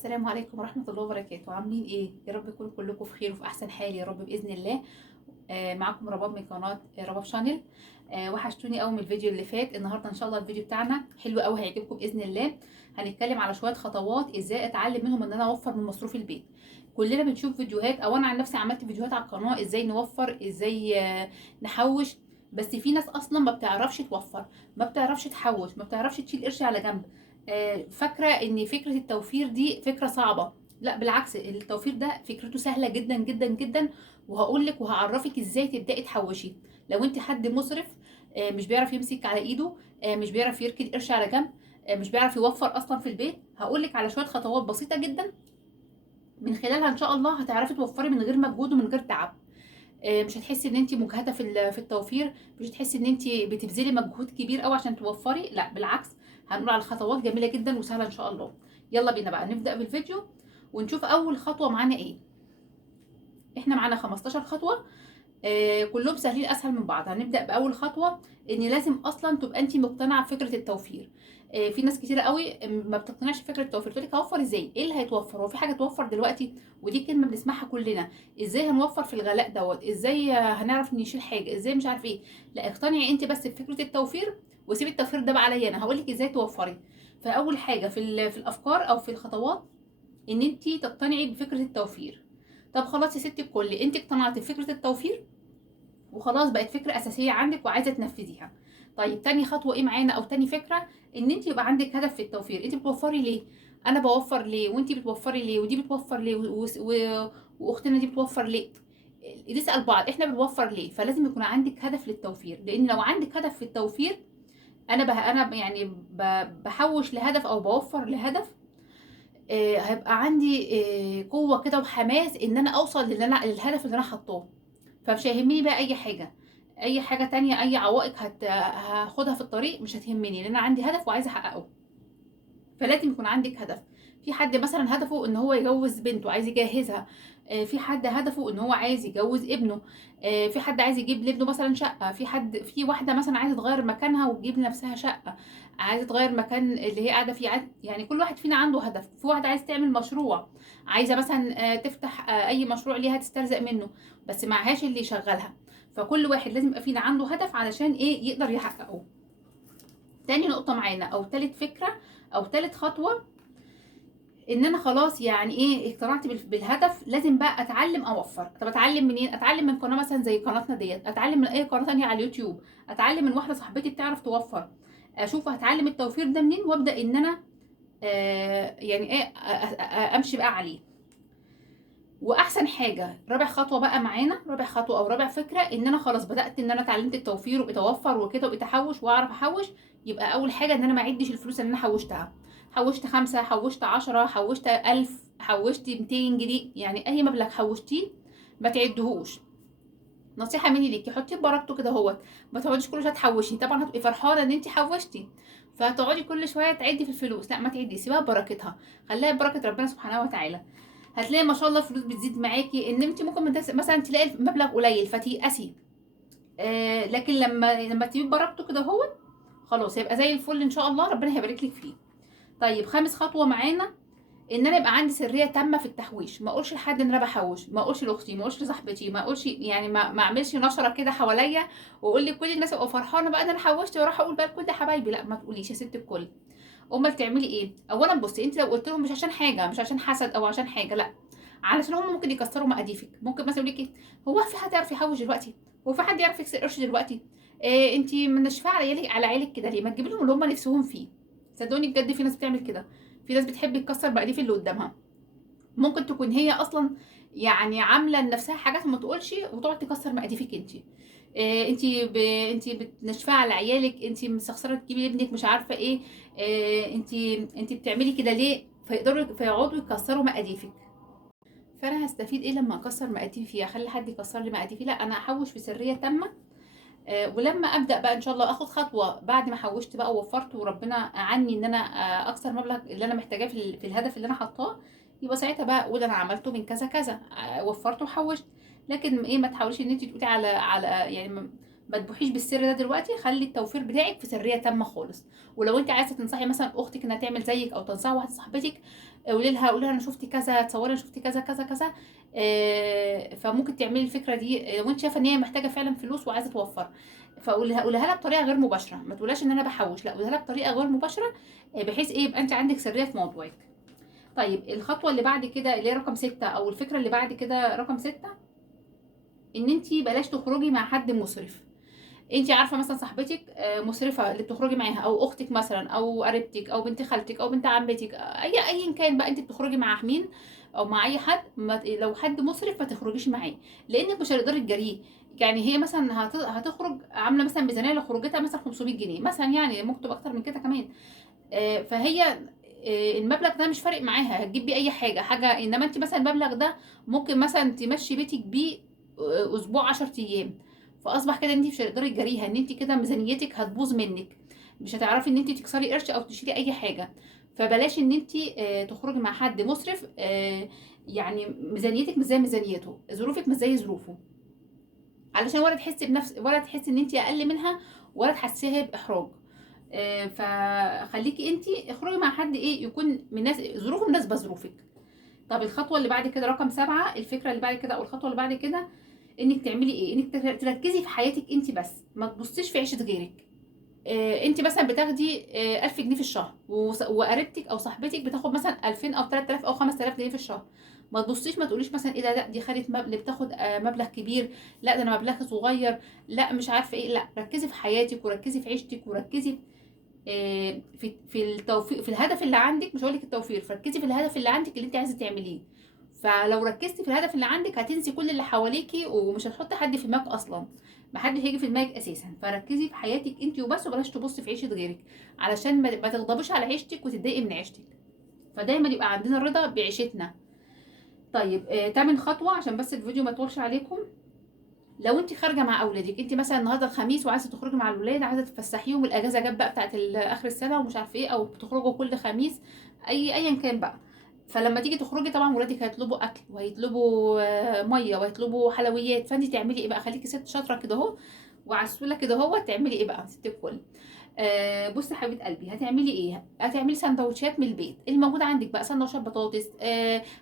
السلام عليكم ورحمة الله وبركاته. عاملين ايه؟ يا رب تكونوا كلكم في خير وفي احسن حال يا رب باذن الله. معاكم رباب من قناة رباب شانل. وحشتوني قوي من الفيديو اللي فات. النهارده ان شاء الله الفيديو بتاعنا حلو قوي هيعجبكم باذن الله. هنتكلم على شوية خطوات ازاي اتعلم منهم ان انا اوفر من مصروف البيت. كلنا بنشوف فيديوهات، او انا عن نفسي عملت فيديوهات على القناة ازاي نوفر، ازاي نحوش. بس في ناس اصلا ما بتعرفش توفر، ما بتعرفش تحوش، ما بتعرفش تشيل قرش على جنب. فاكره ان فكره التوفير دي فكره صعبه. لا بالعكس، التوفير ده فكرته سهله جدا جدا جدا. وهقول لك وهعرفك ازاي تبداي تحوشي. لو انت حد مسرف، مش بيعرف يمسك على ايده، مش بيعرف يركن قرش على جنب، مش بيعرف يوفر اصلا في البيت، هقول لك على شويه خطوات بسيطه جدا من خلالها ان شاء الله هتعرفي توفري من غير مجهود ومن غير تعب. مش هتحسي ان انت مجهده في التوفير، مش هتحسي ان انت بتبذلي مجهود كبير قوي عشان توفري. لا بالعكس، هنقول على خطوات جميله جدا وسهله ان شاء الله. يلا بينا بقى نبدا بالفيديو ونشوف اول خطوه معانا ايه. احنا معانا 15 خطوه، كلهم سهلين اسهل من بعض. هنبدا باول خطوه، ان لازم اصلا تبقى انت مقتنعه بفكره التوفير. في ناس كتيره قوي ما بتقتنعش بفكره التوفير، تقول لك هوفر ازاي؟ ايه اللي هيتوفر؟ هو في حاجه توفر دلوقتي؟ ودي كلمه بنسمعها كلنا. ازاي هنوفر في الغلاء دوت؟ ازاي هنعرف نشيل حاجه؟ ازاي مش عارف ايه؟ لا، اقتنعي انت بس بفكره التوفير، وسيب التوفير ده بقى عليا انا. هقول لك ازاي توفري. فاول حاجه في الافكار او في الخطوات ان انت تقتنعي بفكره التوفير. طب خلاص يا ستي الكل، انت اقتنعتي بفكره التوفير وخلاص بقت فكره اساسيه عندك وعايزه تنفذيها. طيب تاني خطوه ايه معانا، او تاني فكره، ان انت يبقى عندك هدف في التوفير. انت بتوفري ليه؟ انا بوفر ليه؟ وانت بتوفري ليه؟ ودي بتوفر ليه؟ واختنا دي بتوفر ليه؟ نسال بعض احنا بنوفر ليه. فلازم يكون عندك هدف للتوفير، لان لو عندك هدف في التوفير، انا يعني بحوش لهدف او بوفر لهدف، هيبقى عندي قوه كده وحماس ان انا اوصل للهدف اللي انا حاطاه. فمش هيهمني بقى اي حاجه، اي حاجه تانية، اي عوائق هاخدها في الطريق مش هتهمني، لان انا عندي هدف وعايزه احققه. فلازم يكون عندك هدف. في حد مثلا هدفه ان هو يجوز بنته عايز يجهزها، في حد هدفه ان هو عايز يجوز ابنه، في حد عايز يجيب لابنه مثلا شقه، في واحده مثلا عايزه تغير مكانها وتجيب لنفسها شقه، عايزه تغير مكان اللي هي قاعده فيه. يعني كل واحد فينا عنده هدف. في واحده عايزه تعمل مشروع، عايزه مثلا تفتح اي مشروع ليها تسترزق منه، بس معهاش اللي يشغلها. فكل واحد لازم يبقى فينا عنده هدف علشان ايه يقدر يحققه. تاني نقطه معانا او تالت فكره او تالت خطوه، ان انا خلاص يعني ايه اقتنعت بالهدف، لازم بقى اتعلم اوفر. طب اتعلم منين؟ اتعلم من قناه مثلا زي قناتنا ديت، اتعلم من اي قناه تانية على اليوتيوب، اتعلم من واحده صاحبتي بتعرف توفر، اشوف هتعلم التوفير ده منين وابدا ان انا يعني ايه امشي بقى عليه. واحسن حاجه رابع خطوه بقى معانا، رابع خطوه او رابع فكره، ان انا خلاص بدات ان انا اتعلمت التوفير وبقيت اوفر وكده وبقيت احوش واعرف احوش. يبقى اول حاجه ان انا ما اعدش الفلوس اللي انا حوشتها. حوشت 5، حوشت 10، حوشت 1000، حوشت 200 جنيه، يعني اي مبلغ حوشتيه ما تعدهوش. نصيحه مني ليكي، حطيه ببركته كده اهوت. ما تقعديش كل شويه تحوشي، طبعا هتبقي فرحانه ان انت حوشتي، فتقعدي كل شويه تعدي في الفلوس. لا ما تعدي، سيبها ببركتها، خليها ببركه ربنا سبحانه وتعالى. هتلاقي ما شاء الله الفلوس بتزيد معاكي. ان انت ممكن مثلا تلاقي المبلغ قليل فتيأسي، لكن لما تجيبي بركته كده اهوت، خلاص هيبقى زي الفل ان شاء الله، ربنا هيبارك لك فيه. طيب خامس خطوه معانا، ان انا يبقى عندي سريه تامه في التحويش. ما اقولش لحد ان انا بحوش، ما اقولش لاختي، ما اقولش لصاحبتي، ما اقولش يعني ما اعملش نشره كده حواليا واقول لكل الناس ابقى فرحانه بقى ان انا حوشت واروح اقول بقى لكل حبايبي. لا ما تقوليش يا ست الكل. امال تعملي ايه؟ اولا بصي، انت لو قلت لهم مش عشان حاجه، مش عشان حسد او عشان حاجه، لا، علشان هم ممكن يكسروا مقاديفك. ممكن مثلا يقول لك هو في حد يعرف يحوش دلوقتي؟ هو في حد يعرف يكسر قرش دلوقتي؟ إيه انت منشفه على عيالك كده ليه؟ ما تجيبي لهم اللي هم نفسهم فيه. صدقوني بجد في ناس بتعمل كده. في ناس بتحب تكسر مقاديف اللي قدامها. ممكن تكون هي اصلا يعني عامله لنفسها حاجات ما تقولش وتقعد تكسر مقاديفك انت. انت انت بتنشفها على عيالك، انت مستخسره تجيبي لابنك مش عارفه ايه. انت بتعملي كده ليه؟ فيقعدوا يكسروا مقاديفك. فانا هستفيد ايه لما اكسر مقاديفي؟ اخلي حد يكسر لي مقاديفي؟ لا، انا احوش في سريه تامه. ولما ابدا بقى ان شاء الله اخد خطوه بعد ما حوشت بقى ووفرت وربنا عني ان انا اكسر مبلغ اللي انا محتاجاه في الهدف اللي انا حاطاه، يبقى ساعتها بقى اقول انا عملته من كذا كذا، وفرت وحوشت. لكن ايه، ما تحاوليش ان انت تقولي على يعني ما تبوحيش بالسر ده دلوقتي، خلي التوفير بتاعك في سريه تامه خالص. ولو انت عايزه تنصحي مثلا اختك انها تعمل زيك، او تنصحي واحده صاحبتك، قولي لها انا شفت كذا، تصوري انا شفت كذا كذا كذا. فممكن تعملي الفكره دي لو انت شايفه ان هي محتاجه فعلا فلوس وعايزه توفر. قولها لها بطريقه غير مباشره، ما تقولهاش ان انا بحوش، لا قولها لها بطريقه غير مباشره، بحيث ايه يبقى انت عندك سريه في موضوعك. طيب الخطوه اللي بعد كده اللي هي رقم 6، او الفكره اللي بعد كده رقم 6، ان انت بلاش تخرجي مع حد مسرف. انت عارفه مثلا صاحبتك مسرفه اللي بتخرجي معاها، او اختك مثلا، او قريبتك، او بنت خالتك، او بنت عمتك، ايا كان بقى انت بتخرجي مع مين، او مع اي حد، لو حد مسرف ما تخرجيش معاه، لانك مش هتقدري تجاريه. يعني هي مثلا هتخرج عامله مثلا ميزانيه لخروجتها مثلا 500 جنيه مثلا، يعني ممكن تبقى اكتر من كده كمان. فهي المبلغ ده مش فارق معاها، هتجيب بيه اي حاجه، انما انت مثلا المبلغ ده ممكن مثلا تمشي بيتك بيه اسبوع 10 ايام. فاصبح كده انت مش هتقدري تجاريها، ان انت كده ميزانيتك هتبوظ منك، مش هتعرفي ان انت تكسري قرش او تشتري اي حاجه. فبلاش ان انت تخرجي مع حد مسرف. يعني ميزانيتك مش زي ميزانيته، ظروفك مش زي ظروفه، علشان ولا تحسي بنفس، ولا تحسي ان انت اقل منها، ولا تحسيها باحراج. فخليكي انت اخرجي مع حد ايه يكون من ظروفه مناسبه ظروفك. طب الخطوه اللي بعد كده رقم 7، الفكره اللي بعد كده او الخطوه اللي بعد كده، انك تعملي ايه، انك تركزي في حياتك انت بس، ما تبصيش في عيشه غيرك. انت مثلا بتاخدي 1000 جنيه في الشهر، وقريبتك او صاحبتك بتاخد مثلا 2000 او 3000 او 5000 جنيه في الشهر. ما تبصيش، ما تقوليش مثلا ايه ده، لا دي خدت مبلغ بتاخد مبلغ كبير، لا ده انا مبلغ صغير، لا مش عارفه ايه. لا ركزي في حياتك، وركزي في عيشتك، وركزي في التوفيق، في الهدف اللي عندك. مش هقول لك التوفير، فركزي في الهدف اللي عندك اللي انت عايزه تعمليه. فلو ركزتي في الهدف اللي عندك هتنسي كل اللي حواليكي، ومش هتحطي حد في دماغك اصلا، محدش هيجي في دماغك اساسا. فركزي في حياتك انت وبس، وبلاش تبصي في عيشه غيرك، علشان ما تغضبوش على عيشتك وتتضايقي من عيشتك. فدايما يبقى عندنا رضا بعيشتنا. طيب تامن خطوه عشان بس الفيديو ما يطولش عليكم، لو انت خارجه مع اولادك، انت مثلا النهارده الخميس وعايزه تخرجي مع الولاد، عايزه تفسحيهم، الاجازه جت بقى بتاعت اخر السنه ومش عارفه ايه، او بتخرجوا كل خميس، ايا كان بقى. فلما تيجي تخرجي طبعا ولادك هيطلبوا اكل، وهيطلبوا ميه، وهيطلبوا حلويات، فانت تعملي ايه بقى؟ خليكي ست شاطره كده اهو، وعسوله كده اهو. تعملي ايه بقى ست الكل؟ بصي يا حبيبه قلبي، هتعملي ايه؟ هتعملي سندوتشات من البيت اللي موجود عندك بقى، سندوتشات بطاطس،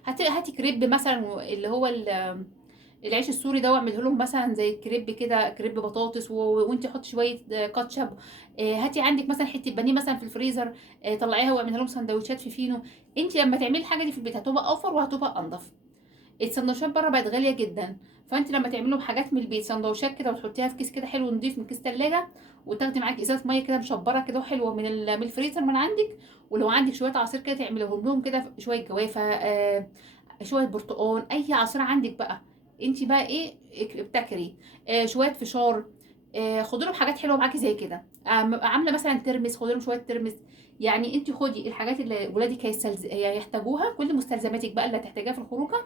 هاتي كريب مثلا، اللي هو العيش السوري ده، واعمله لهم مثلا زي كريب كده، كريب بطاطس، وانت حطي شويه كاتشب. هاتي عندك مثلا حته بانيه مثلا في الفريزر، طلعيها واعملها لهم سندوتشات في فينو. انت لما تعملي الحاجه دي في البيت هتبقى اوفر وهتبقى انضف. السندوتشات بره بقت غاليه جدا، فانت لما تعملي لهم حاجات من البيت، سندوتشات كده، وتحطيها في كيس كده حلو نضيف من كيس ثلاجه، وتاخدي معاكي ازازه ميه كده مشبره كده وحلوه من الفريزر من عندك. ولو عندك شويه عصير كده تعمليهم لهم كده، شويه جوافه، شويه برتقال، اي عصير عندك بقى. انت بقى ايه ابتكري، شويه فشار، خدي لهم حاجات حلوه معاكي زي كده. عامله مثلا ترمس، خدي لهم شويه ترمس. يعني انت خدي الحاجات اللي ولادك هيحتاجوها، كل مستلزماتك بقى اللي هتحتاجيها في الخروجه،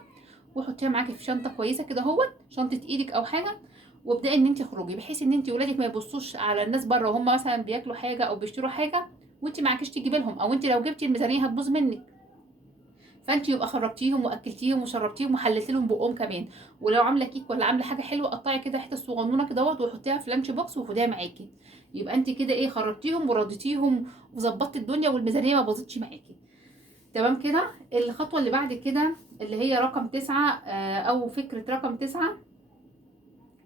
وحطيها معاكي في شنطه كويسه كده اهوت، شنطه ايدك او حاجه. وابداي ان انت تخرجي، بحيث ان انت ولادك ما يبصوش على الناس بره وهم مثلا بياكلوا حاجه او بيشتروا حاجه، وانت معكيش تجيبي لهم، او انت لو جبتي الميزانيه هتبوظ منك. فانت يبقى خرجتيهم واكلتيهم وشربتيهم وحليتي لهم بقهم كمان. ولو عامله كيك ولا عامله حاجه حلوه، قطعي كده حته صغنونه كده وحطيها في لانش بوكس وخديها معاكي. يبقى انت كده ايه، خرجتيهم ورضيتيهم وظبطتي الدنيا، والميزانيه ما باظتش معاكي. تمام كده. الخطوه اللي بعد كده اللي هي رقم 9، او فكره رقم 9،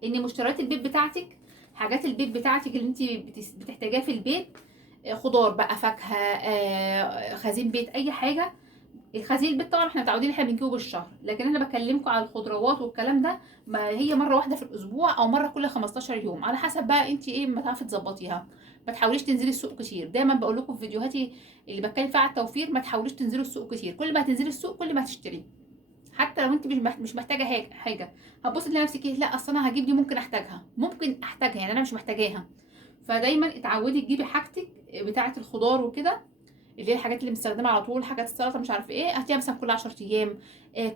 ان مشتريات البيت بتاعتك، حاجات البيت بتاعتك اللي انت بتحتاجيها في البيت، خضار بقى، فاكهه، خزين بيت، اي حاجه. الخزين البيت طبعا احنا متعودين احنا بنجيبه بالشهر، لكن انا بكلمكم على الخضروات والكلام ده، ما هي مره واحده في الاسبوع، او مره كل 15 يوم، على حسب بقى انت ايه ما تعرفي تظبطيها. ما تحاوليش تنزلي السوق كتير، دايما بقول لكم في فيديوهاتي اللي بتكلم فيها على التوفير، ما تحاوليش تنزلوا السوق كتير، كل ما تنزلي السوق كل ما هتشتري. حتى لو انت مش محتاجه حاجه، هتبصي لنفسك ايه، لا اصل انا هجيب دي ممكن احتاجها يعني انا مش محتاجاها. فدايما اتعودي تجيبي حاجتك بتاعه الخضار وكده، اللي هي الحاجات اللي بنستخدمها على طول، حاجات السلطه مش عارفه ايه، هاتيها مثلا كل 10 ايام،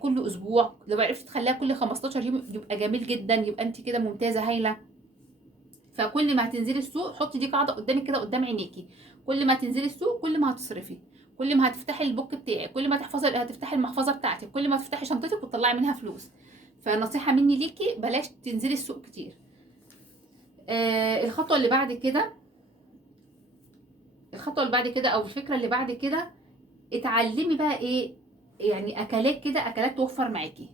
كل اسبوع. لو عرفتي تخليها كل 15 يوم يبقى جميل جدا، يبقى انت كده ممتازه هايله. فكل ما هتنزلي السوق، حطي دي قاعده قدامك كده قدام عينيكي، كل ما تنزلي السوق كل ما هتصرفي، كل ما هتفتحي البوك بتاعك، كل ما هتفتحي المحفظه بتاعتك، كل ما تفتحي شنطتك وتطلعي منها فلوس. فنصيحه مني ليكي، بلاش تنزلي السوق كتير. الخطوه اللي بعد كده، او الفكره اللي بعد كده، اتعلمي بقى ايه يعني اكلات كده، اكلات توفر معاكي.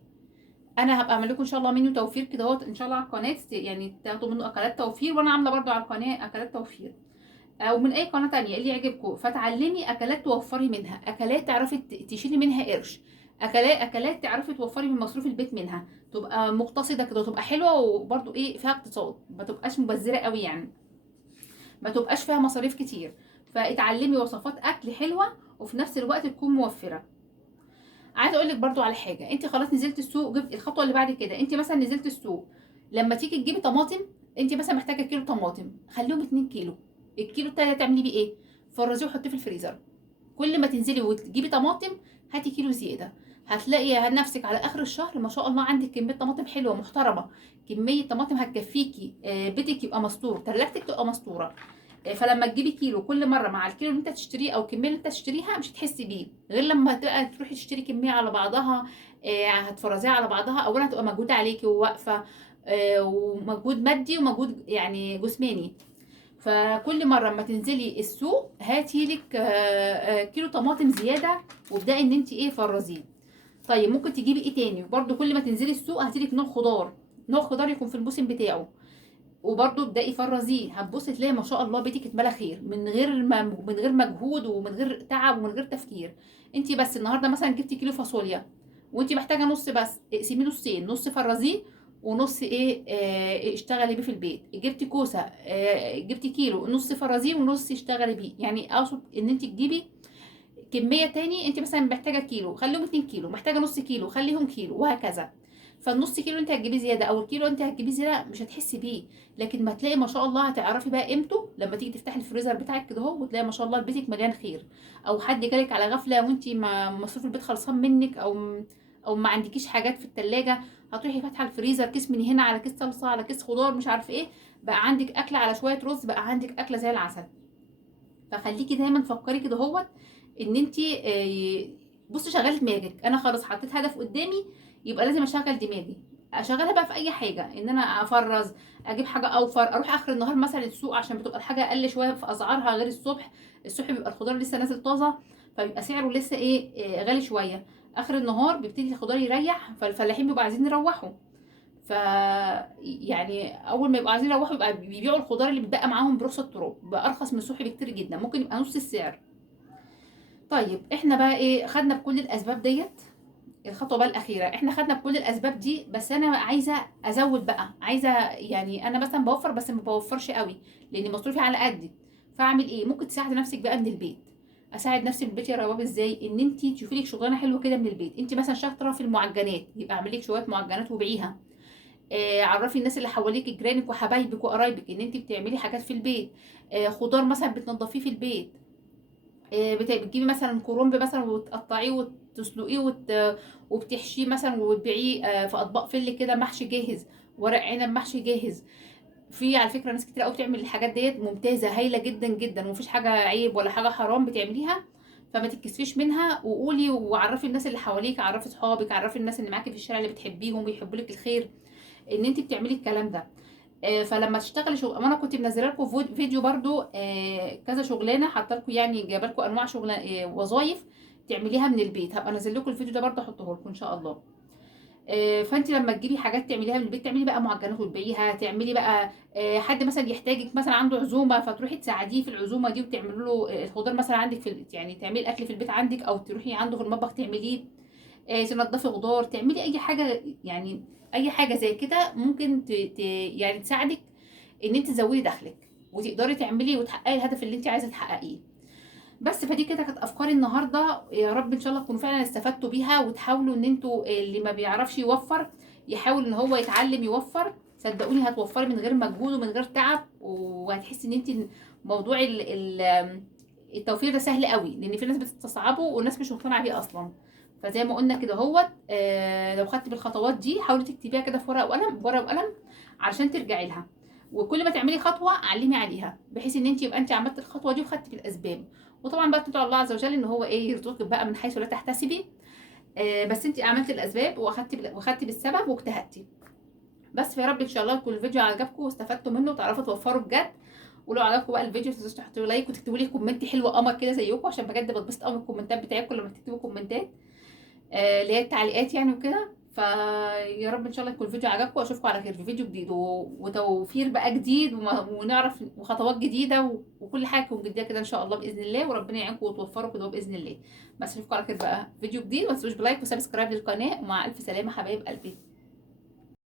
انا هبقى اعمل لكم ان شاء الله منيو توفير كده اهوت ان شاء الله على القناه، يعني تاخدوا منه اكلات توفير، وانا عامله برده على القناه اكلات توفير، او من اي قناه تانية اللي يعجبكم. فتعلمي اكلات توفري منها، اكلات تعرفي تشيلي منها قرش، اكلات تعرفي توفري من مصروف البيت منها، تبقى مقتصده كده، تبقى حلوه وبرده ايه فيها اقتصاد، ما تبقاش مبذره قوي يعني، ما تبقاش فيها مصاريف كتير. فاتعلمي وصفات اكل حلوه وفي نفس الوقت تكون موفره. عايزه اقول لك برده على حاجه، انت خلاص نزلت السوق، جبت الخطوه اللي بعد كده، انت مثلا نزلت السوق، لما تيجي تجيبي طماطم، انت مثلا محتاجه كيلو طماطم، خليهم 2 كيلو. الكيلو التاني تعملي بيه ايه؟ فرزيه وحطيه في الفريزر. كل ما تنزلي وتجيبي طماطم هاتي كيلو زياده، هتلاقي نفسك على اخر الشهر ما شاء الله عندك كميه طماطم حلوه محترمه، كميه طماطم هتكفيكي، بيتك يبقى مستور، تلاجتك تبقى مستوره. فلما تجيبي كيلو كل مره مع الكيلو اللي انت تشتريه او الكميه اللي انت تشتريها مش هتحسي بيه، غير لما تبقى تروحي تشتري كميه على بعضها، هتفرزيها على بعضها، اولا هتبقى مجهود عليكي وواقفه، ومجهود مادي ومجهود يعني جسماني. فكل مره اما تنزلي السوق هاتي لك كيلو طماطم زياده، وابداي ان انت ايه فرزيه. طيب ممكن تجيبي ايه تاني برضو؟ كل ما تنزلي السوق هاتي لك نوع خضار، نوع خضار يكون في الموسم بتاعه، وبرضه ابدأي فرزيه، هتبصي تلاقي ما شاء الله بيتك اتملى خير من غير مجهود ومن غير تعب ومن غير تفكير. انت بس النهارده مثلا جبتي كيلو فاصوليا وانت محتاجه نص بس، اقسميه نصين، نص فرزيه ونص ايه اشتغلي بيه في البيت. جبتي كوسه، جبتي كيلو، نص فرزيه ونص اشتغلي بيه. يعني اقصد ان انت تجيبي كميه تاني، انت مثلا محتاجه كيلو خليهم 2 كيلو، محتاجه نص كيلو خليهم كيلو، وهكذا. فالنص كيلو انت هتجيبيه زياده او الكيلو انت هتجيبيه زياده مش هتحسي بيه، لكن ما تلاقي ما شاء الله هتعرفي بقى قيمته لما تيجي تفتحي الفريزر بتاعك كده اهو، وتلاقي ما شاء الله بيتك مليان خير. او حد جالك على غفله وانت مصروف البيت خلصان منك، او ما عندكيش حاجات في التلاجة، هتروحي فاتحه الفريزر كيس من هنا على كيس صلصه على كيس خضار مش عارفه ايه، بقى عندك اكله على شويه رز، بقى عندك اكله زي العسل. فخليكي دايما فكري كده اهوت ان انت بصي شغلي دماغك، انا خلاص حطيت هدف قدامي يبقى لازم اشغل دماغي، اشغلها بقى في اي حاجه، ان انا افرز، اجيب حاجه اوفر، اروح اخر النهار مثلا السوق عشان بتبقى الحاجه اقل شويه في اسعارها غير الصبح. الصبح بيبقى الخضار لسه نازل طازه، فبيبقى سعره لسه غالي شويه. اخر النهار بيبتدي الخضار يريح، فالفلاحين بيبقوا عايزين يروحوا، ف يعني اول ما يبقوا عايزين يروحوا يبقى بيبيعوا الخضار اللي بيتبقى معاهم برخص التراب، بقى ارخص من الصبح بكتير جدا، ممكن يبقى نص السعر. طيب احنا بقى ايه خدنا بكل الاسباب ديت، الخطوه بقى الاخيره، احنا خدنا بكل الاسباب دي، بس انا عايزه ازود بقى، عايزه يعني انا مثلا بوفر بس ما بوفرش قوي لان مصروفي على قدي. فاعمل ايه؟ ممكن تساعدي نفسك بقى من البيت. اساعد نفسي من البيت يا رواب ازاي؟ ان انت تشوفي لك شغلانه حلوه كده من البيت. انت مثلا شاطره في المعجنات، يبقى اعملي لك شويه معجنات وبيعيها. عرفي الناس اللي حواليك جيرانك وحبايبك وقرايبك ان انت بتعملي حاجات في البيت. خضار مثلا بتنضفيه في البيت. بتجيبي مثلا كرنب مثلا وتقطعيه وتسلقيه وبتحشيه مثلا وتبيعيه في اطباق فل كده، محشي جاهز، ورق عنب محشي جاهز. في على فكره ناس كتير قوي بتعمل الحاجات ديت ممتازه هايله جدا جدا، ومفيش حاجه عيب ولا حاجه حرام بتعمليها. فما تتكسفيش منها، وقولي وعرفي الناس اللي حواليك، عرفي صحابك، عرفي الناس اللي معاكي في الشارع اللي بتحبيهم ويحبوا لك الخير ان انت بتعملي الكلام ده. فلما تشتغلي شغل، انا كنت منزله لكم فيديو برضو كذا شغلانه، حاطه لكم يعني جايبه لكم انواع شغل وظايف تعمليها من البيت، هبقى انزل لكم الفيديو ده برضو احطه لكم ان شاء الله. فانت لما تجيبي حاجات تعمليها من البيت، تعملي بقى معجنات وتبيعيها، تعملي بقى حد مثلا يحتاجك مثلا عنده عزومه فتروحي تساعديه في العزومه دي وتعملي له الخضار مثلا عندك في يعني تعملي الاكل في البيت عندك، او تروحي عنده في المطبخ تعمليه، تنضفي خضار، تعملي اي حاجه يعني. اي حاجه زي كده ممكن يعني تساعدك ان انت تزودي دخلك وتقدري تعملي وتحققي الهدف اللي انت عايزه تحققيه. بس فدي كده كانت افكاري النهارده، يا رب ان شاء الله تكونوا فعلا استفدتوا بيها، وتحاولوا ان انتوا اللي ما بيعرفش يوفر يحاول ان هو يتعلم يوفر. صدقوني هتوفري من غير مجهود ومن غير تعب، وهتحسي ان انت موضوع التوفير ده سهل قوي، لان في ناس بتستصعبه والناس مش مقتنعه بيه اصلا. فزي ما قلنا كده اهوت، لو خدتي بالخطوات دي حاولي تكتبيها كده في ورقه وقلم، ورقه وقلم، علشان ترجعي لها. وكل ما تعملي خطوه علمي عليها، بحيث ان انت يبقى انت عملت الخطوه دي وخدتي بالاسباب. وطبعا بقى تدعو الله عز وجل ان هو يرزقك بقى من حيث لا تحتسبي. بس انت عملتي الاسباب واخدتي بالسبب واجتهدتي. بس فيا رب ان شاء الله يكون الفيديو عجبكم واستفدتوا منه وتعرفوا توفروا بجد. ولو عجبكم بقى الفيديو متنسوش تحطوا لايك وتكتبوا لي كومنت حلو قمر كده زيكم، عشان بجد بتبسط قوي من الكومنتات بتاعتكم لما تكتبوا كومنتات اللي هي التعليقات يعني وكده. فيا رب ان شاء الله يكون الفيديو عجبكم، واشوفكم على خير في فيديو جديد وتوفير بقى جديد ونعرف وخطوات جديده وكل حاجه تكون جديده كده ان شاء الله باذن الله، وربنا يعينكم وتوفروا كده باذن الله. بس اشوفكم على خير بقى في فيديو جديد، ما تنسوش بلايك وسبسكرايب للقناه، ومع الف سلامه حبايب قلبي.